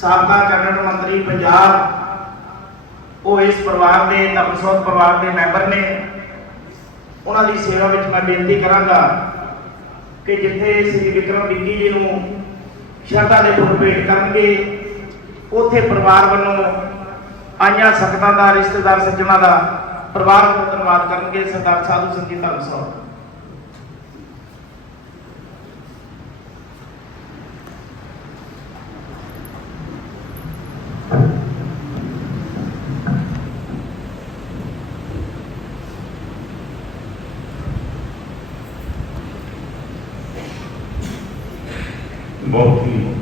ਸਾਬਕਾ ਕੈਬਨਿਟ ਮੰਤਰੀ ਪੰਜਾਬ, ਉਹ ਇਸ ਪਰਿਵਾਰ ਦੇ ਤਪਸੋਤ ਪਰਿਵਾਰ ਦੇ ਮੈਂਬਰ ਨੇ। ਉਹਨਾਂ ਦੀ ਸੇਵਾ ਵਿੱਚ ਮੈਂ ਬੇਨਤੀ ਕਰਾਂਗਾ ਕਿ ਜਿੱਥੇ ਸ੍ਰੀ ਵਿਕਰਮ ਵਿੱਕੀ ਜੀ ਨੂੰ ਸ਼ਰਧਾ ਦੇ ਫੁੱਲ ਭੇਟ ਕਰਨਗੇ, ਉੱਥੇ ਪਰਿਵਾਰ ਵੱਲੋਂ ਆਈਆਂ ਸੰਗਤਾਂ ਦਾ, ਰਿਸ਼ਤੇਦਾਰ ਸੱਜਣਾ ਦਾ ਪਰਿਵਾਰ ਨੂੰ ਧੰਨਵਾਦ ਕਰਨਗੇ, ਸਰਦਾਰ ਸਾਧੂ ਸਿੰਘ ਜੀ ਧਰਮਸੋਤ ਬਹੁਤ ਹੀ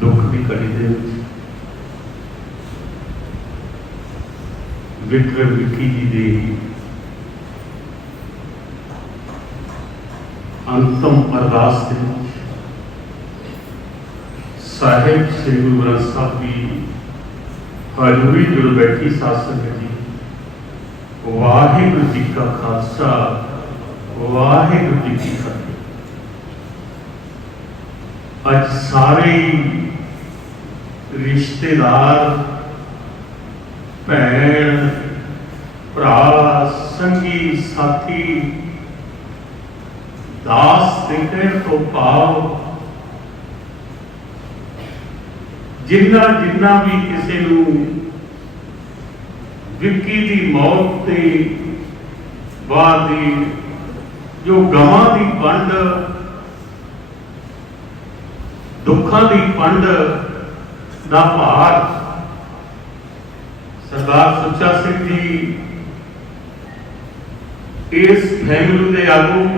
ਦੁੱਖ ਦੀ ਘੜੀ ਦੇ ਵਿੱਚ ਵਿਕਰਮ ਵਿੱਕੀ ਜੀ ਦੀ ਅੰਤਮ ਅਰਦਾਸ ਦੇ ਵਿੱਚ ਸਾਹਿਬ ਸ੍ਰੀ ਗੁਰੂ ਗ੍ਰੰਥ ਸਾਹਿਬ ਦੀ ਹਜ਼ੂਰੀ ਜੁੜ ਬੈਠੀ ਸਾਧ ਸੰਗਤ ਜੀ ਵਾਹਿਗੁਰੂ ਜੀ ਕਾ ਖਾਲਸਾ ਵਾਹਿਗੁਰੂ ਜੀ ਕੀ ਫਤਿਹ ਅੱਜ ਸਾਰੇ ਹੀ ਰਿਸ਼ਤੇਦਾਰ ਭੈਣ ਭਰਾ, ਸੰਗੀ, ਸਾਥੀ, ਦਾਸ ਦੇ ਤੋਂ ਭਾਵ ਜਿੰਨਾ ਜਿੰਨਾ ਵੀ ਕਿਸੇ ਨੂੰ ਵਿੱਕੀ ਦੀ ਮੌਤ ਤੇ ਬਾਅਦ ਦੀ ਜੋ ਗਮਾਂ ਦੀ ਵੰਡ, ਦੁੱਖਾਂ ਦੀ ਪੰਡ ਦਾ ਭਾਰ, ਸਰਦਾਰ ਸੁੱਚਾ ਸਿੰਘ ਜੀ ਇਸ ਫੈਮਿਲੀ ਦੇ ਆਗੂ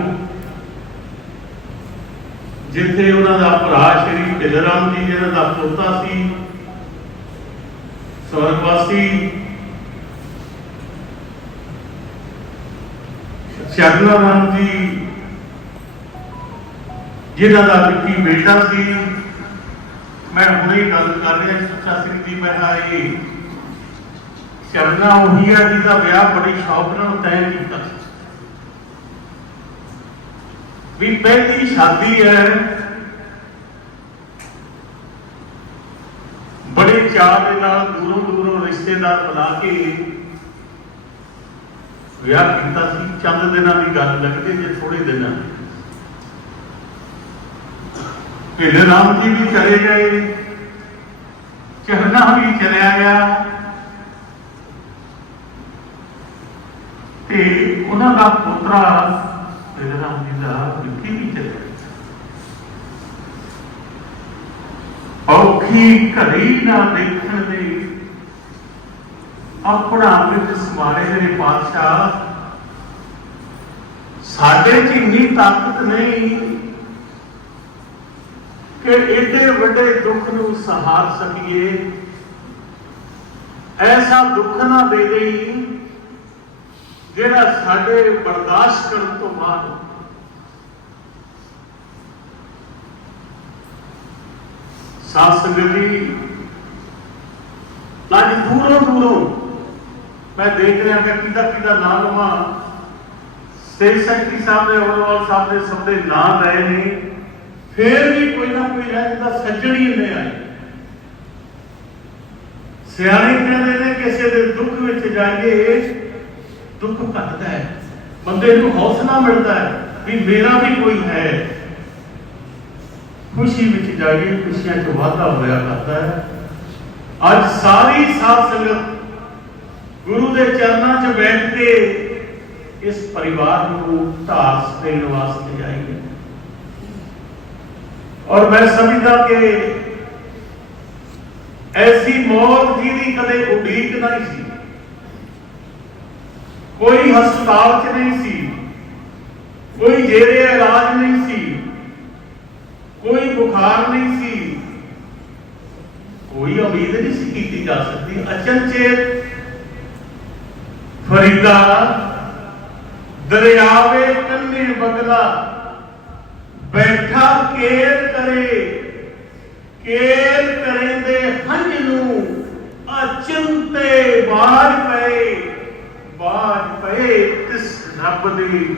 ਜਿੱਥੇ ਉਹਨਾਂ ਦਾ ਭਰਾ ਸ਼੍ਰੀ ਢਿਲਰਾਮ ਜੀ, ਜਿਹਨਾਂ ਦਾ ਪੋਤਾ ਸੀ, ਸਵਰਗਵਾਸੀ ਸ਼ਰਨਾ ਜੀ, ਜਿਹਨਾਂ ਦਾ ਵਿੱਕੀ ਬੇਟਾ ਸੀ। ਮੈਂ ਹੁਣੇ ਗੱਲ ਕਰ ਰਿਹਾ, ਸੁੱਚਾ ਸਿੰਘ ਜੀ, ਮੈਂ ਕਿਹਾ ਇਹ ਸ਼ਰਨਾ ਉਹੀ ਹੈ ਜਿਹਦਾ ਵਿਆਹ ਬੜੀ ਸ਼ੌਕ ਨਾਲ ਤੈਅ ਕੀਤਾ ਸੀ। ਵੀ ਪਹਿਲੀ ਸ਼ਾਦੀ ਹੈ। ਬੜੇ ਚਾਅ ਦੇ ਨਾਲ, ਦੂਰੋਂ ਦੂਰੋਂ ਰਿਸ਼ਤੇਦਾਰ ਬੁਲਾ ਕੇ ਵਿਆਹ ਕੀਤਾ ਸੀ। ਚੰਦ ਦਿਨਾਂ ਦੀ ਗੱਲ ਲੱਗਦੀ ਜੇ ਥੋੜੇ ਦਿਨਾਂ ਦੀ। ਰਾਮ ਜੀ ਵੀ ਚਲੇ ਗਏ। ਚਹਨਾ ਵੀ ਚਲਿਆ ਗਿਆ। ਤੇ ਉਹਨਾਂ ਦਾ ਪੁੱਤਰਾ ਢਿੱਲ ਰਾਮ ਜੀ ਔਖੀ ਘੜੀ ਨਾ ਦੇਖਣ ਦੇ ਆਪਣਾ ਵਿੱਚ ਸਮਾਰੇ ਮੇਰੇ ਪਾਤਸ਼ਾਹ ਸਾਡੇ 'ਚ ਇੰਨੀ ਤਾਕਤ ਨਹੀਂ ਕਿ ਏਡੇ ਵੱਡੇ ਦੁੱਖ ਨੂੰ ਸਹਾਰ ਸਕੀਏ ਐਸਾ ਦੁੱਖ ਨਾ ਦੇ ਦੇਈ ਜਿਹੜਾ ਸਾਡੇ ਬਰਦਾਸ਼ਤ ਕਰਨ ਤੋਂ ਬਾਅਦ ਸਾਧ ਸੰਗਤ ਜੀ ਅੱਜ ਦੂਰੋਂ ਦੂਰੋਂ ਮੈਂ ਦੇਖ ਰਿਹਾ ਕਿ ਕਿਹਦਾ ਕਿਹਦਾ ਨਾਮ ਲਵਾਂ ਸਟੇਜ ਸੈਕਟਰੀ ਸਾਹਿਬ ਦੇ ਅਵਰਵਾਲ ਸਾਹਿਬ ਦੇ ਸਭ ਦੇ ਨਾਮ ਲਏ ਨੇ। ਫੇਰ ਵੀ ਕੋਈ ਨਾ ਕੋਈ ਰਹਿ ਜਾਂਦਾ ਸੱਜਣੀ ਨੇ ਆਏ। ਸਿਆਣੇ ਕਹਿੰਦੇ ਨੇ ਕਿਸੇ ਦੇ ਦੁੱਖ ਵਿੱਚ ਜਾਈਏ। ਦੁੱਖ ਘਟਦਾ ਹੈ। ਬੰਦੇ ਨੂੰ ਹੌਸਲਾ ਮਿਲਦਾ ਹੈ ਵੀ ਮੇਰਾ ਵੀ ਕੋਈ ਹੈ। ਖੁਸ਼ੀ ਵਿੱਚ ਜਾਈਏ ਖੁਸ਼ੀਆਂ 'ਚ ਵਾਧਾ ਹੋਇਆ ਕਰਦਾ ਹੈ। ਅੱਜ ਸਾਰੀ ਸਾਧ ਸੰਗਤ ਗੁਰੂ ਦੇ ਚਰਨਾਂ 'ਚ ਬੈਠ ਕੇ ਇਸ ਪਰਿਵਾਰ ਨੂੰ ਢਾਸ ਦੇਣ ਵਾਸਤੇ ਆਈ ਹੈ। ਔਰ ਮੈਂ ਸਮਝਦਾ ਕਿ ਐਸੀ ਮੌਤ ਜਿਹਦੀ ਕਦੇ ਉਡੀਕ ਨਹੀਂ ਸੀ। ਕੋਈ ਹਸਪਤਾਲ 'ਚ ਨਹੀਂ ਸੀ। ਕੋਈ ਜੇਰੇ ਇਲਾਜ ਨਹੀਂ ਸੀ। ਕੋਈ ਬੁਖਾਰ ਨਹੀਂ ਸੀ। ਕੋਈ ਉਮੀਦ ਨਹੀਂ ਸੀ ਕੀਤੀ ਜਾ ਸਕਦੀ। ਅਚਨਚੇਤ ਫਰੀਦਾ, ਦਰਿਆਵੇ ਕੰਨੇ ਬਗਲਾ, ਬੈਠਾ ਕੇਰ ਕਰੇ ਕੇ ਰੱਬ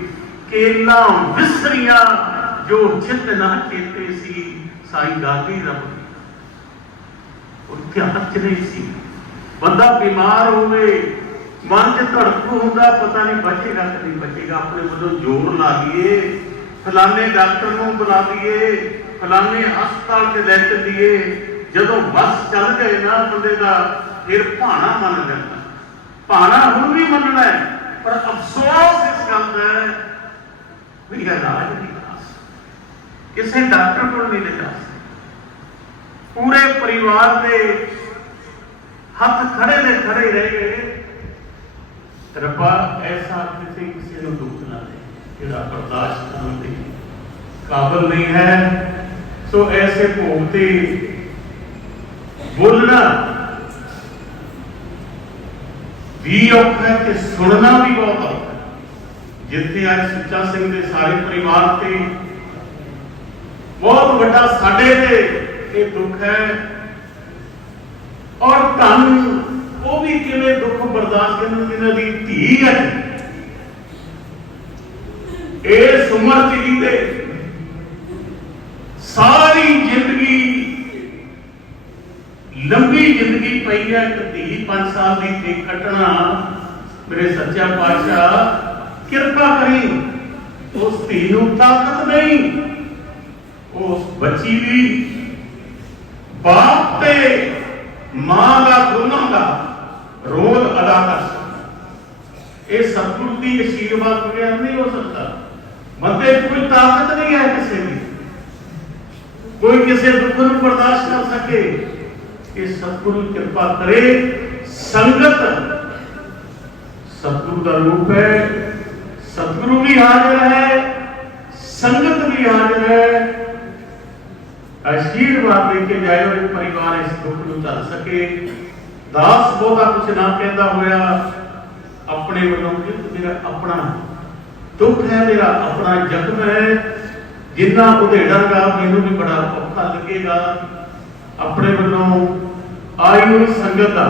ਕੇਲਾ ਵਿਸਰੀਆਂ, ਜੋ ਚਿਤ ਨਾ ਚੇਤੇ ਸੀ, ਸਾਈ ਦਾਦੀ ਰੱਬ ਦੀ ਉਹ ਨਹੀਂ ਸੀ। ਬੰਦਾ ਬਿਮਾਰ ਹੋਵੇ, ਮਨ ਚ ਧੜਕ ਹੁੰਦਾ, ਪਤਾ ਨਹੀਂ ਬਚੇਗਾ ਕਿ ਨਹੀਂ ਬਚੇਗਾ। ਆਪਣੇ ਵੱਲੋਂ ਜ਼ੋਰ ਲਾ ਲਈਏ, ਫਲਾਣੇ ਡਾਕਟਰ ਨੂੰ ਬੁਲਾ ਲਈਏ, ਫਲਾਣੇ ਹਸਪਤਾਲ ਚ ਲੈ ਚੱਲੀਏ। ਜਦੋਂ ਬਸ ਚੱਲ ਗਏ ਨਾ, ਬੰਦੇ ਦਾ ਫਿਰ ਭਾਣਾ ਮੰਨ ਜਾਂਦਾ। ਭਾਣਾ ਹੁਣ ਵੀ ਮੰਨਣਾ ਪਰ ਅਫਸੋਸ ਇਸ ਗੱਲ ਦਾ ਹੈ ਵੀ ਇਹ ਇਲਾਜ ਨਹੀਂ ਕਰ ਸਕਦਾ ਕਿਸੇ ਡਾਕਟਰ ਕੋਲ ਨਹੀਂ ਲੈ ਜਾ ਸਕਦਾ ਪੂਰੇ ਪਰਿਵਾਰ ਦੇ ਹੱਥ ਖੜੇ ਦੇ ਖੜੇ ਰਹਿ ਗਏ ਰੱਬਾ ਐਸਾ ਕਿਸੇ ਕਿਸੇ ਨੂੰ ਦੁੱਖ ਨਾ ਦੇ ਜਿਹੜਾ ਬਰਦਾਸ਼ਤ ਕਰਨ ਦੇ ਕਾਬਲ ਨਹੀਂ ਹੈ ਸੋ ਐਸੇ ਭੋਗ ਤੇ ਬੋਲਣਾ ਵੀ ਔਖਾ ਹੈ ਤੇ ਸੁਣਨਾ ਵੀ ਬਹੁਤ ਔਖਾ ਹੈ ਜਿੱਥੇ ਅੱਜ ਸੁੱਚਾ ਸਿੰਘ ਦੇ ਸਾਰੇ ਪਰਿਵਾਰ ਤੇ ਬਹੁਤ ਵੱਡਾ ਸਾਡੇ ਤੇ ਇਹ ਦੁੱਖ ਹੈ। ਔਰ ਧੰਨ ਉਹ ਵੀ ਕਿਵੇਂ ਦੁੱਖ ਬਰਦਾਸ਼ਤ ਕਰਨ ਜਿਨ੍ਹਾਂ ਦੀ ਧੀ ਹੈ। ਇਹ ਉਮਰ ਚ ਹੀ ਸਾਰੀ ਜ਼ਿੰਦਗੀ, ਲੰਬੀ ਜ਼ਿੰਦਗੀ ਪਈ ਹੈ। ਇੱਕ ਧੀ 5 ਸਾਲ ਦੀ ਤੇ ਕੱਟਣਾ ਮੇਰੇ ਸੱਚਾ ਪਾਤਸ਼ਾਹ ਕਿਰਪਾ ਕਰੀ ਉਸ ਧੀ ਨੂੰ ਤਾਕਤ ਨਹੀਂ ਉਸ ਬੱਚੀ ਦੀ ਬਾਪ ਤੇ ਮਾਂ ਦਾ ਦੋਨਾਂ ਦਾ ਰੋਲ ਅਦਾ ਕਰ ਸਕਦਾ ਇਹ ਸਤਿਗੁਰੂ ਦੀ ਅਸ਼ੀਰਵਾਦ ਬਗੈਰ ਨਹੀਂ ਹੋ ਸਕਦਾ ਬੰਦੇ 'ਚ ਕੋਈ ਤਾਕਤ ਨਹੀਂ ਹੈ ਕਿਸੇ ਦੀ ਕੋਈ ਕਿਸੇ ਦੁੱਖ ਨੂੰ ਬਰਦਾਸ਼ਤ ਕਰ ਸਕੇ ਇਹ ਸਤਿਗੁਰੂ ਕਿਰਪਾ ਕਰੇ ਸੰਗਤ ਸਤਿਗੁਰੂ ਦਾ ਰੂਪ ਹੈ ਸਤਿਗੁਰੂ ਵੀ ਹਾਜ਼ਰ ਹੈ, ਸੰਗਤ ਵੀ ਹਾਜ਼ਰ ਹੈ। ਆਸ਼ੀਰਵਾਦ ਦੇ ਕੇ ਜਾਇਓ ਇਹ ਪਰਿਵਾਰ ਇਸ ਦੁੱਖ ਨੂੰ ਚੱਲ ਸਕੇ। ਦਾਸ ਬਹੁਤਾ ਕੁਝ ਨਾ ਕਹਿੰਦਾ ਹੋਇਆ, ਆਪਣੇ ਵੱਲੋਂ ਮੇਰਾ ਆਪਣਾ ਦੁੱਖ ਹੈ, ਮੇਰਾ ਆਪਣਾ ਜ਼ਖਮ ਹੈ। ਜਿੰਨਾ ਉਧੇੜਾਂਗਾ ਮੈਨੂੰ ਵੀ ਬੜਾ ਔਖਾ ਲੱਗੇਗਾ। ਆਪਣੇ ਵੱਲੋਂ ਆਈ ਹੋਈ ਸੰਗਤ ਦਾ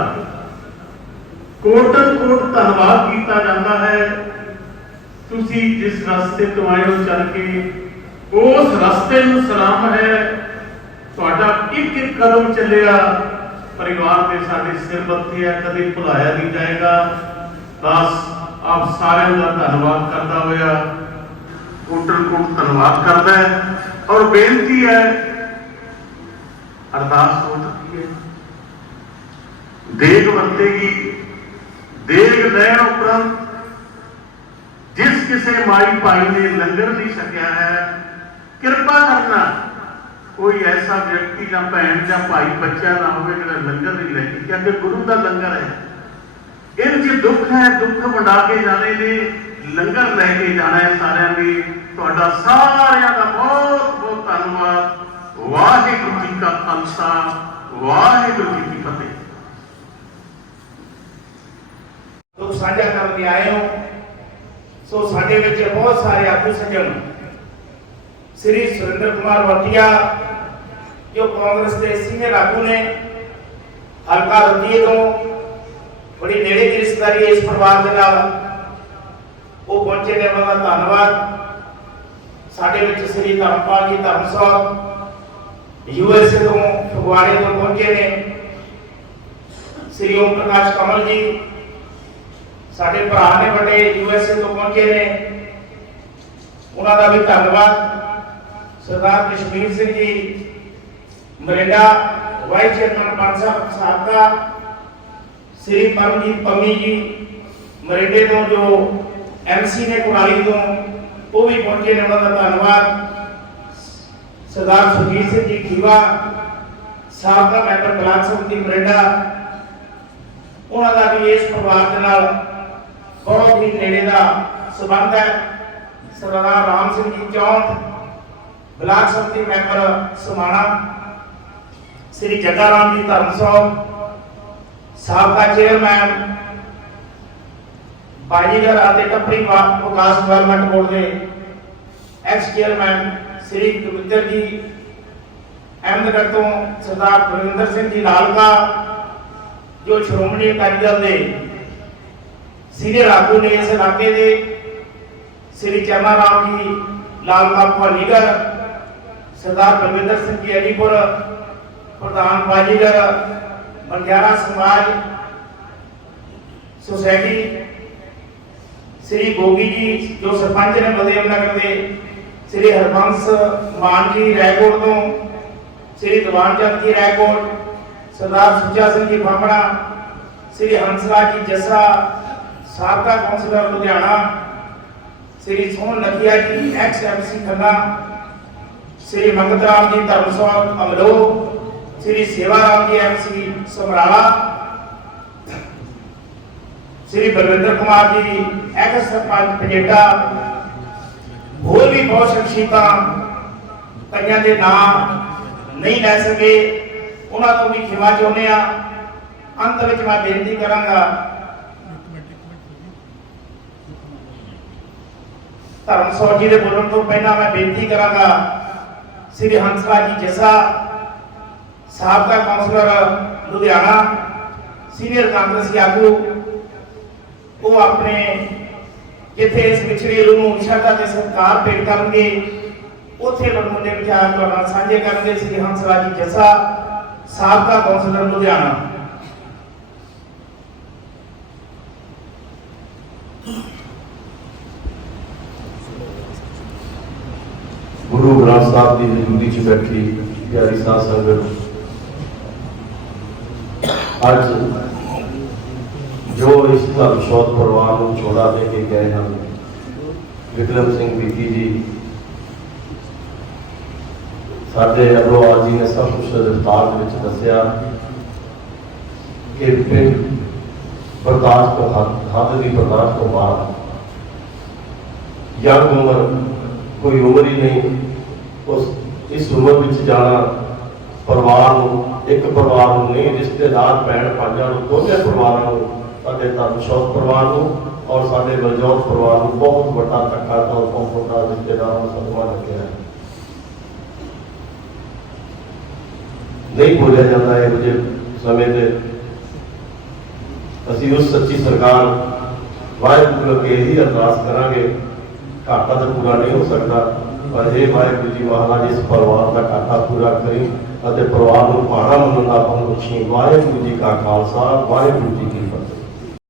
ਕੋਟਨ ਕੋਟ ਧੰਨਵਾਦ ਕੀਤਾ ਜਾਂਦਾ ਹੈ। ਤੁਸੀਂ ਜਿਸ ਰਸਤੇ ਤੋਂ ਆਏ ਹੋ ਚੱਲ ਕੇ, ਉਸ ਰਸਤੇ ਨੂੰ ਸਲਾਮ ਹੈ। ਤੁਹਾਡਾ ਇੱਕ ਇੱਕ ਕਦਮ ਚੱਲਿਆ, ਪਰਿਵਾਰ ਦੇ ਸਾਡੇ ਸਿਰ ਬੱਤੇ ਆ, ਕਦੇ ਭੁਲਾਇਆ ਨਹੀਂ ਜਾਏਗਾ। ਬਸ ਆਪ ਸਾਰਿਆਂ ਦਾ ਧੰਨਵਾਦ ਕਰਦਾ ਹੋਇਆ। ਕੋਟਨ ਕੋਟ ਧੰਨਵਾਦ ਕਰਦਾ ਹੈ। ਔਰ ਬੇਨਤੀ ਹੈ, ਅਰਦਾਸ ਹੋ ਚੁੱਕੀ ਹੈ। ਦੇਗ ਵਰਤੇਗੀ। ਦੇਗ ਲੈਣ ਉਪਰੰਤ ਕਿਸੇ ਮਾਈ ਭਾਈ ਨੇ ਲੰਗਰ ਨਹੀਂ ਛਕਿਆ ਹੈ, ਕਿਰਪਾ ਕਰਨਾ ਕੋਈ ਐਸਾ ਵਿਅਕਤੀ ਜਾਂ ਭੈਣ ਜਾਂ ਭਾਈ ਬੱਚਾ ਨਾ ਹੋਵੇ ਜਿਹੜਾ ਲੰਗਰ ਨਹੀਂ ਲੈ ਕੇ ਕਿਉਂਕਿ ਗੁਰੂ ਦਾ ਲੰਗਰ ਹੈ। ਇਹ ਵਿੱਚ ਦੁੱਖ ਹੈ, ਦੁੱਖ ਵੰਡਾ ਕੇ ਜਾਣੇ ਨੇ, ਲੰਗਰ ਲੈ ਕੇ ਜਾਣਾ ਹੈ ਸਾਰਿਆਂ ਨੇ। ਤੁਹਾਡਾ ਸਾਰਿਆਂ ਦਾ ਬਹੁਤ ਬਹੁਤ ਧੰਨਵਾਦ। ਵਾਹਿਗੁਰੂ ਜੀ ਕਾ ਖਾਲਸਾ, ਵਾਹਿਗੁਰੂ ਜੀ ਕੀ ਫਤਿਹ। ਦੁੱਖ ਸਾਂਝਾ ਕਰਨ ਆਏ ਹੋ। ਸੋ ਸਾਡੇ ਵਿੱਚ ਬਹੁਤ ਸਾਰੇ ਆਗੂ ਸੱਜਣ ਸ੍ਰੀ ਸੁਰਿੰਦਰ ਕੁਮਾਰ ਵਰਤੀਆ ਜੋ ਕਾਂਗਰਸ ਦੇ ਸੀਨੀਅਰ ਆਗੂ ਨੇ ਹਲਕਾ ਰਤੀਏ ਤੋਂ ਬੜੀ ਨੇੜੇ ਦੀ ਰਿਸ਼ਤੇਦਾਰੀ ਹੈ ਇਸ ਪਰਿਵਾਰ ਦੇ ਨਾਲ ਉਹ ਪਹੁੰਚੇ ਨੇ ਉਹਨਾਂ ਦਾ ਧੰਨਵਾਦ ਸਾਡੇ ਵਿੱਚ ਸ੍ਰੀ ਧਰਮਪਾਲ ਜੀ ਧਰਮਸੋਤ ਯੂ ਐਸ ਏ ਤੋਂ ਫਗਵਾੜੇ ਤੋਂ ਪਹੁੰਚੇ ਨੇ ਸ੍ਰੀ ਓਮ ਪ੍ਰਕਾਸ਼ ਕਮਲ ਜੀ ਸਾਡੇ ਭਰਾ ਨੇ ਵੱਡੇ ਯੂ ਐਸ ਏ ਤੋਂ ਪਹੁੰਚੇ ਨੇ। ਉਹਨਾਂ ਦਾ ਵੀ ਧੰਨਵਾਦ। ਸਰਦਾਰ ਕਸ਼ਮੀਰ ਸਿੰਘ ਜੀ, ਮਰੇਡਾ, ਵਾਈਸ ਚੇਅਰਮੈਨ ਪੰਜ ਸਾਹਿਬ ਸਾਬਕਾ ਸ੍ਰੀ ਪਰਮਜੀਤ ਪੰਮੀ ਜੀ, ਮਰੇਡੇ ਤੋਂ ਜੋ ਐਮਸੀ ਨੇ ਕੁਰਾਲੀ ਤੋਂ, ਉਹ ਵੀ ਪਹੁੰਚੇ ਨੇ, ਉਹਨਾਂ ਦਾ ਧੰਨਵਾਦ। ਸਰਦਾਰ ਸੁਖੀਰ ਸਿੰਘ ਜੀ ਖੀਵਾ, ਸਾਬਕਾ ਮੈਂਬਰ ਬਲਾਕ ਸਮਿਤੀ ਮਰੇਡਾ। ਉਹਨਾਂ ਦਾ ਵੀ ਇਸ ਪਰਿਵਾਰ ਦੇ ਨਾਲ ਬਹੁਤ ਹੀ ਨੇੜੇ ਦਾ ਸਬੰਧ ਹੈ। ਸਰਦਾਰ ਰਾਮ ਸਿੰਘ ਜੀ ਚੌਂਕ, ਬਲਾਕ ਸਮਿਤੀ ਮੈਂਬਰ ਸਮਾਣਾ, ਸ੍ਰੀ ਜੱਗਾ ਰਾਮ ਜੀ ਧਰਮਸੋਲ ਸਾਬਕਾ ਚੇਅਰਮੈਨ, ਬਾਜੀਗਰ ਅਤੇ ਟੱਪਰੀ ਵਿਕਾਸ ਡਿਵੈਲਪਮੈਂਟ ਬੋਰਡ ਦੇ ਐਕਸ ਚੇਅਰਮੈਨ ਸ੍ਰੀ ਕਵਿੰਦਰ ਜੀ ਅਹਿਮਦਗੜ੍ਹ ਤੋਂ ਸਰਦਾਰ ਗੁਰਵਿੰਦਰ ਸਿੰਘ ਜੀ ਲਾਲਕਾ, ਜੋ ਸ਼੍ਰੋਮਣੀ ਅਕਾਲੀ ਦਲ ਦੇ ਸੀਨੀਅਰ ਆਗੂ ਨੇ ਇਸ ਇਲਾਕੇ ਦੇ ਸ੍ਰੀ ਚਰਨਾ ਰਾਮ ਜੀ, ਲਾਲ ਲਾਲਕਾ ਭਵਾਨੀਗੜ੍ਹ, ਸਰਦਾਰ ਬਲਵਿੰਦਰ ਸਿੰਘ ਜੀ ਅਲੀਪੁਰ ਪ੍ਰਧਾਨ ਬਾਜੀਗਰ ਬੰਗਿਆਰਾ ਸਮਾਜ, ਸੁਸਾਇਟੀ, ਸ੍ਰੀ ਗੋਗੀ ਜੀ, ਜੋ ਸਰਪੰਚ ਨੇ ਬਲਦੇਵ ਨਗਰ ਦੇ, ਸ੍ਰੀ ਹਰਬੰਸ ਮਾਨ ਜੀ ਰਾਏਕੋਟ ਤੋਂ, ਸ੍ਰੀ ਦੀਵਾਨ ਚੰਦ ਜੀ ਰਾਏਕੋਟ, ਸਰਦਾਰ ਸੁੱਚਾ ਸਿੰਘ ਜੀ ਫਾਮੜਾ ਸ੍ਰੀ ਹੰਸਰਾਜ ਜੀ ਜੱਸਾ ਸਾਬਕਾ councillor Ludhiana, Shri Sohan Lakhia ji ex MC Khanna, Shri Mangat Ram ji Dharamsor Amloh, Shri Sewa Ram ji MC Samrala, Shri Balwinder Kumar ji, ex sarpanch ਪਜੇਟਾ ਹੋਰ ਵੀ ਬਹੁਤ ਸ਼ਖਸੀਅਤਾਂ ਕਈਆਂ ਦੇ ਨਾਮ ਨਹੀਂ ਲੈ ਸਕੇ। ਉਹਨਾਂ ਤੋਂ ਵੀ ਖਿਮਾ ਚਾਹੁੰਦੇ ਆ ਅੰਤ ਵਿੱਚ ਮੈਂ ਬੇਨਤੀ ਕਰਾਂਗਾ ਧਰਮਸੋਰ ਜੀ ਦੇ ਬੋਲਣ ਤੋਂ ਪਹਿਲਾਂ ਮੈਂ ਬੇਨਤੀ ਕਰਾਂਗਾ, ਸ੍ਰੀ ਹੰਸਰਾਜ ਜੀ ਜਸਾ ਸਾਬਕਾ ਕੌਂਸਲਰ ਲੁਧਿਆਣਾ, ਸੀਨੀਅਰ ਕਾਂਗਰਸੀ ਆਗੂ, ਉਹ ਆਪਣੇ ਜਿੱਥੇ ਇਸ ਵਿਛੜੇ ਨੂੰ ਸ਼ਰਧਾ ਤੇ ਸਤਿਕਾਰ ਭੇਟ ਕਰਨਗੇ, ਉੱਥੇ ਵਡਮੁੱਲੇ ਵਿਚਾਰ ਤੁਹਾਡੇ ਨਾਲ ਸਾਂਝੇ ਕਰਨਗੇ, ਸ੍ਰੀ ਹੰਸਰਾਜ ਜੀ ਜਸਾ ਸਾਬਕਾ ਕੌਂਸਲਰ ਲੁਧਿਆਣਾ ਗੁਰੂ ਗ੍ਰੰਥ ਸਾਹਿਬ ਦੀ ਹਜ਼ੂਰੀ 'ਚ ਬੈਠੀ ਪਿਆਰੀ ਸਾਧ ਸੰਗਤ ਅੱਜ ਜੋ ਇਸ ਧਰਮ ਸ਼ੋਧ ਪਰਿਵਾਰ ਨੂੰ ਛੋੜਾ ਦੇ ਕੇ ਗਏ ਹਨ ਵਿਕਰਮ ਸਿੰਘ ਵਿੱਕੀ ਜੀ ਸਾਡੇ ਅਗਰਵਾਲ ਜੀ ਨੇ ਸਭ ਕੁਝ ਵਿਸਤਾਰ ਦੇ ਵਿੱਚ ਦੱਸਿਆ ਕਿ ਪਿੰਡ ਬਰਦਾਸ਼ਤ ਤੋਂ ਹੱਦ ਹੱਦ ਦੀ ਬਰਦਾਸ਼ਤ ਤੋਂ ਬਾਹਰ ਯੰਗ ਉਮਰ ਕੋਈ ਉਮਰ ਹੀ ਨਹੀਂ ਉਸ, ਇਸ ਉਮਰ ਵਿੱਚ ਜਾਣਾ ਪਰਿਵਾਰ ਨੂੰ, ਇੱਕ ਪਰਿਵਾਰ ਨੂੰ ਨਹੀਂ, ਰਿਸ਼ਤੇਦਾਰ, ਭੈਣ ਭਾਈਆਂ ਨੂੰ, ਦੋਨੇ ਪਰਿਵਾਰਾਂ ਨੂੰ ਸਾਡੇ ਧਰਮਸ਼ੋਤ ਪਰਿਵਾਰ ਨੂੰ ਔਰ ਸਾਡੇ ਬਲਜੋਤ ਪਰਿਵਾਰ ਨੂੰ ਬਹੁਤ ਵੱਡਾ ਧੱਕਾ ਤੋਂ ਬਹੁਤ ਵੱਡਾ ਰਿਸ਼ਤੇਦਾਰਾਂ ਨੂੰ ਸਦਮਾ ਲੱਗਿਆ ਹੈ। ਨਹੀਂ ਬੋਲਿਆ ਜਾਂਦਾ ਇਹ ਜਿਹੇ ਸਮੇਂ ਤੇ। ਅਸੀਂ ਉਸ ਸੱਚੀ ਸਰਕਾਰ, ਵਾਹਿਗੁਰੂ ਅੱਗੇ ਇਹੀ ਅਰਦਾਸ ਕਰਾਂਗੇ, ਘਾਟਾ ਤਾਂ ਪੂਰਾ ਨਹੀਂ ਹੋ ਸਕਦਾ। ਪਰ ਇਹ ਵਾਹਿਗੁਰੂ ਜੀ ਮਹਾਰਾਜ, ਇਸ ਪਰਿਵਾਰ ਦਾ ਕਾਕਾ ਪੂਰਾ ਕਰੀ ਅਤੇ ਪਰਿਵਾਰ ਨੂੰ ਪਾਣਾ ਮੰਨਣ ਦਾ ਬਖਸ਼ੀ ਵਾਹਿਗੁਰੂ ਜੀ ਕਾ ਖਾਲਸਾ, ਵਾਹਿਗੁਰੂ ਜੀ ਕੀ